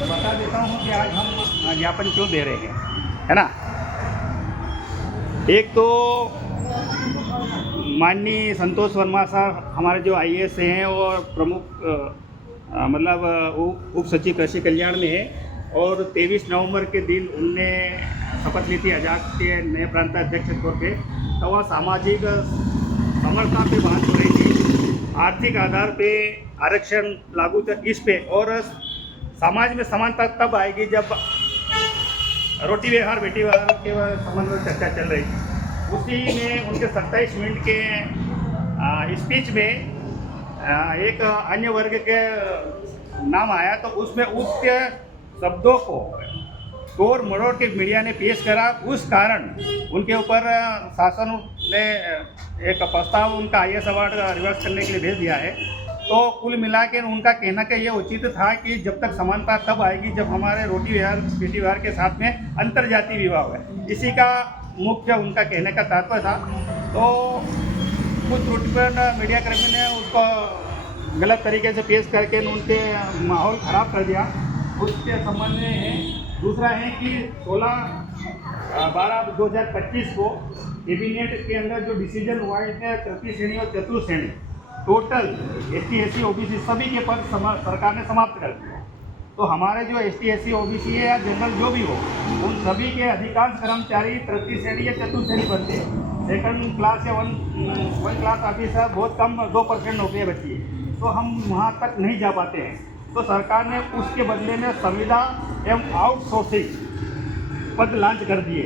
बता देता हूँ कि आज हम ज्ञापन क्यों दे रहे हैं, है ना। एक तो माननीय संतोष वर्मा साहब हमारे जो आईएएस हैं और प्रमुख मतलब उप सचिव कृषि कल्याण में है, और 23 नवंबर के दिन उनने शपथ ली थी आजाद के नए प्रांताध्यक्ष के तौर पे। तो वह सामाजिक समरसता पे बात हो रही थी, आर्थिक आधार पे आरक्षण लागू था इस पे, और समाज में समानता तब आएगी जब रोटी व्यवहार बेटी व्यवहार के संबंध में चर्चा चल रही थी। उसी में उनके 27 मिनट के स्पीच में एक अन्य वर्ग के नाम आया, तो उसमें उसके शब्दों को तोड़ मरोड़ के मीडिया ने पेश करा। उस कारण उनके ऊपर शासन ने एक प्रस्ताव उनका आईएएस अवार्ड रिवर्स करने के लिए भेज दिया है। तो कुल मिला के उनका कहना कि ये उचित था कि जब तक समानता तब आएगी जब हमारे रोटी व्यवहार बेटी व्यवहार के साथ में अंतर्जातीय विवाह है। इसी का मुख्य उनका कहने का तात्पर्य था। तो कुछ त्रुटिपूर्ण मीडिया कर्मी ने उसको गलत तरीके से पेश करके उनके माहौल ख़राब कर दिया, उसके संबंध में है। दूसरा है कि 16/12/2025 को कैबिनेट के अंदर जो डिसीजन हुआ है, तृतीय श्रेणी और चतुर्थ श्रेणी टोटल ST SC OBC सभी के पद सरकार ने समाप्त कर दिया। तो हमारे जो ST SC OBC है या जनरल जो भी हो, उन सभी के अधिकांश कर्मचारी तृतीय श्रेणी या चतुर्थ श्रेणी बनते हैं। सेकंड क्लास या वन क्लास ऑफिसर बहुत कम 2% नौकरियाँ बची है, तो हम वहाँ तक नहीं जा पाते हैं। तो सरकार ने उसके बदले में संविदा एवं आउटसोर्सिंग पद लॉन्च कर दिए।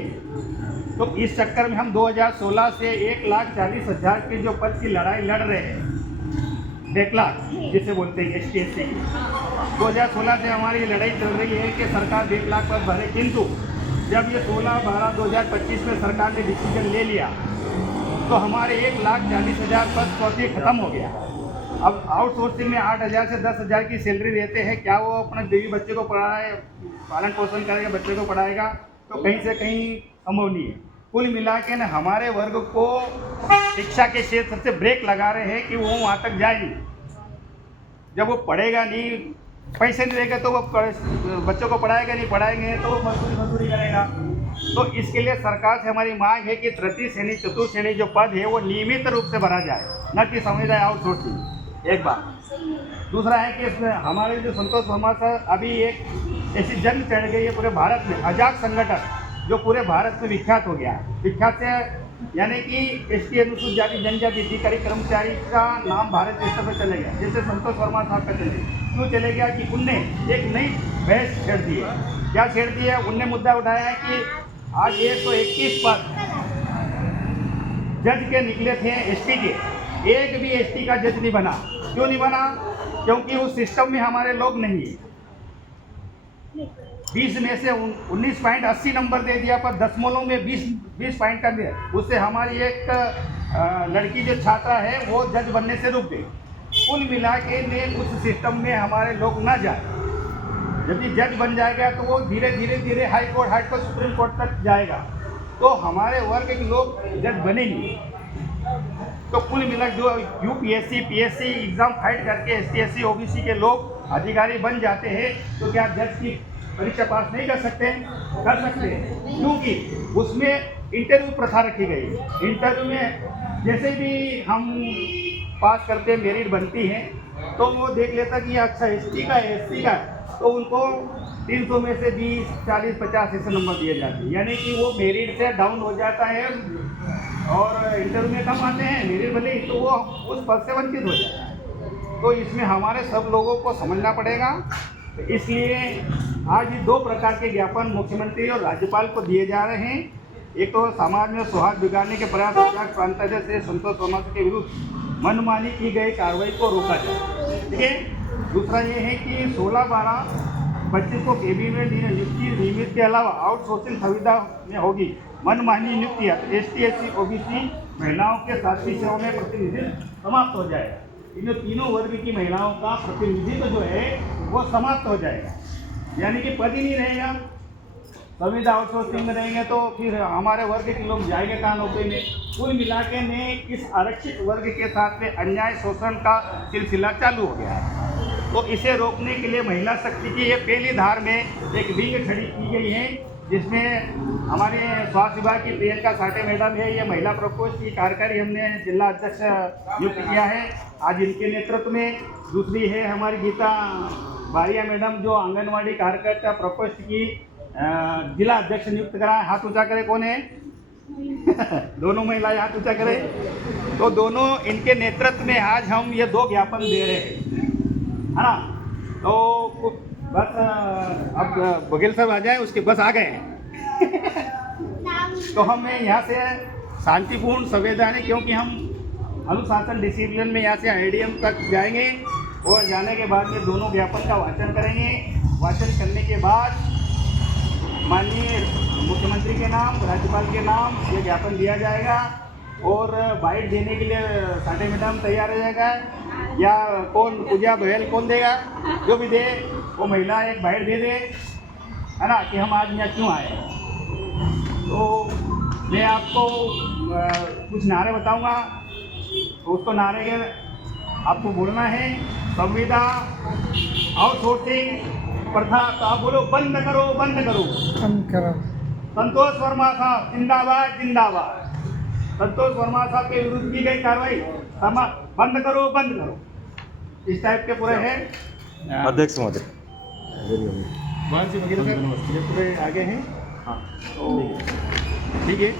तो इस चक्कर में हम 2016 से 1,40,000 के जो पद की लड़ाई लड़ रहे हैं, बैकलॉग जिसे बोलते हैं ST SC की, 2016 से हमारी लड़ाई चल रही है कि सरकार बैकलॉग पद भरे। किंतु जब ये 16/12/2025 में सरकार ने डिसीजन ले लिया तो हमारे 1,40,000 पद स्वतः खत्म हो गया। अब आउटसोर्सिंग में 8,000 से 10,000 की सैलरी देते हैं, क्या वो अपने बीवी बच्चे को पढ़ाए, पालन पोषण करेगा, बच्चे को पढ़ाएगा? तो कहीं से कहीं संभव नहीं है। कुल मिला के न हमारे वर्ग को शिक्षा के क्षेत्र से ब्रेक लगा रहे हैं कि वो वहाँ तक जाए नहीं। जब वो पढ़ेगा नहीं, पैसे नहीं देगा, तो वो बच्चों को पढ़ाएगा नहीं, पढ़ाएंगे तो वो मजदूरी करेगा। तो इसके लिए सरकार से हमारी मांग है कि तृतीय श्रेणी चतुर्थ श्रेणी जो पद है वो नियमित रूप से भरा जाए, न कि समुदाय आउटसोर्सिंग। एक बात। दूसरा है कि इसमें हमारे जो संतोष वर्मा सर अभी एक ऐसी जंग चढ़ गई है पूरे भारत में, अजाक संगठन जो पूरे भारत में विख्यात हो गया। विख्यात से यानी कि ST अनुसूचित जाति जनजाति अधिकारी कर्मचारी का नाम भारत स्तर पर चले गया, जैसे संतोष वर्मा साहब का चले। क्यों चले गया कि उनने एक नई बहस छेड़ दी है। क्या छेड़ दी है? उनने मुद्दा उठाया है कि आज 121 पद जज के निकले थे ST के, एक भी ST का जज नहीं बना। क्यों नहीं बना? क्योंकि उस सिस्टम में हमारे लोग नहीं है। 20 में से 19.80 नंबर दे दिया, पर दशमलव में 20 पॉइंट कर दिया। उससे हमारी एक लड़की जो छात्रा है वो जज बनने से रुक गई। कुल मिला के ने उस सिस्टम में हमारे लोग ना जाए। यदि जज बन जाएगा तो वो धीरे धीरे हाई कोर्ट सुप्रीम कोर्ट तक जाएगा, तो हमारे वर्ग के लोग जज बनेंगे। तो कुल मिला जो UPSC PSC एग्ज़ाम फाइट करके ST SC OBC के लोग अधिकारी बन जाते हैं, तो क्या जज की परीक्षा पास नहीं कर सकते? कर सकते हैं, क्योंकि उसमें इंटरव्यू प्रथा रखी गई। इंटरव्यू में जैसे भी हम पास करते मेरिट बनती है, तो वो देख लेता कि अच्छा ST का है, SC का, तो उनको 300 में से 20, 40, 50 ऐसे नंबर दिए जाते हैं। यानी कि वो मेरिट से डाउन हो जाता है और इंटरव्यू में कम आते हैं, मेरिट भले ही, तो वो उस पद से वंचित हो जाता है। तो इसमें हमारे सब लोगों को समझना पड़ेगा। तो इसलिए आज ये 2 प्रकार के ज्ञापन मुख्यमंत्री और राज्यपाल को दिए जा रहे हैं। एक तो समाज में सौहार्द बिगाड़ने के प्रयास प्रांताध्यक्ष से संतोष वर्मा के विरुद्ध मनमानी की गई कार्रवाई को रोका जाए, ठीक है। दूसरा ये है कि 16/12/25 को कैबिनेट नियुक्ति नियमित के अलावा आउटसोर्सिंग सुविधा में होगी मनमानी नियुक्तियाँ। ST SC OBC महिलाओं के शासकीय सेवा में प्रतिनिधित्व समाप्त हो जाएगा। इन तीनों वर्ग की महिलाओं का प्रतिनिधित्व जो है वो समाप्त हो जाएगा, यानी कि पद ही नहीं रहेगा। संविदा आउटसोर्सिंग में रहेंगे तो फिर हमारे वर्ग के लोग जाएंगे कहाँ नौकरी में। कुल मिला के ने इस आरक्षित वर्ग के साथ में अन्याय शोषण का सिलसिला चालू हो गया है। तो इसे रोकने के लिए महिला शक्ति की ये पहली धार में एक विंग खड़ी की गई है, जिसमें हमारे स्वास्थ्य विभाग की प्रियंका साठे मैडम है, ये महिला प्रकोष्ठ की कार्यकारी हमने जिला अध्यक्ष नियुक्त किया है आज इनके नेतृत्व में। दूसरी है हमारी गीता बारिया मैडम, जो आंगनवाड़ी कार्यकर्ता प्रकोष्ठ की जिला अध्यक्ष नियुक्त करा है। हाथ ऊंचा करे, कौन है? दोनों महिलाएं हाथ ऊंचा करें। तो दोनों इनके नेतृत्व में आज हम ये 2 ज्ञापन दे रहे हैं, है ना। तो बस अब बघेल साहब आ जाए, उसके बस आ गए हैं। तो हमें यहाँ से शांतिपूर्ण संवैधानिक, क्योंकि हम अनुशासन डिसिप्लिन में यहाँ से आईडीएम तक जाएंगे और जाने के बाद में दोनों ज्ञापन का वाचन करेंगे। वाचन करने के बाद माननीय मुख्यमंत्री के नाम, राज्यपाल के नाम ये ज्ञापन दिया जाएगा और बाइट देने के लिए साठे मैडम तैयार हो जाएगा, या कौन पूजा बहल कौन देगा, जो भी दे वो महिला एक बाइट दे दे, है ना, कि हम आज यहाँ क्यों आए। तो मैं आपको कुछ नारे बताऊंगा, तो उसको नारे के आपको बोलना है। संविदा आउटसोर्सिंग प्रथा, तो आप बोलो बंद करो, बंद करो, बंद करो। संतोष वर्मा साहब जिंदाबाद, जिंदाबाद। संतोष वर्मा साहब के विरुद्ध की गई कार्रवाई बंद करो, बंद करो, इस टाइप के पूरे हैं। अध्यक्ष महोदय पूरे आगे हैं। हाँ, तो ठीक है।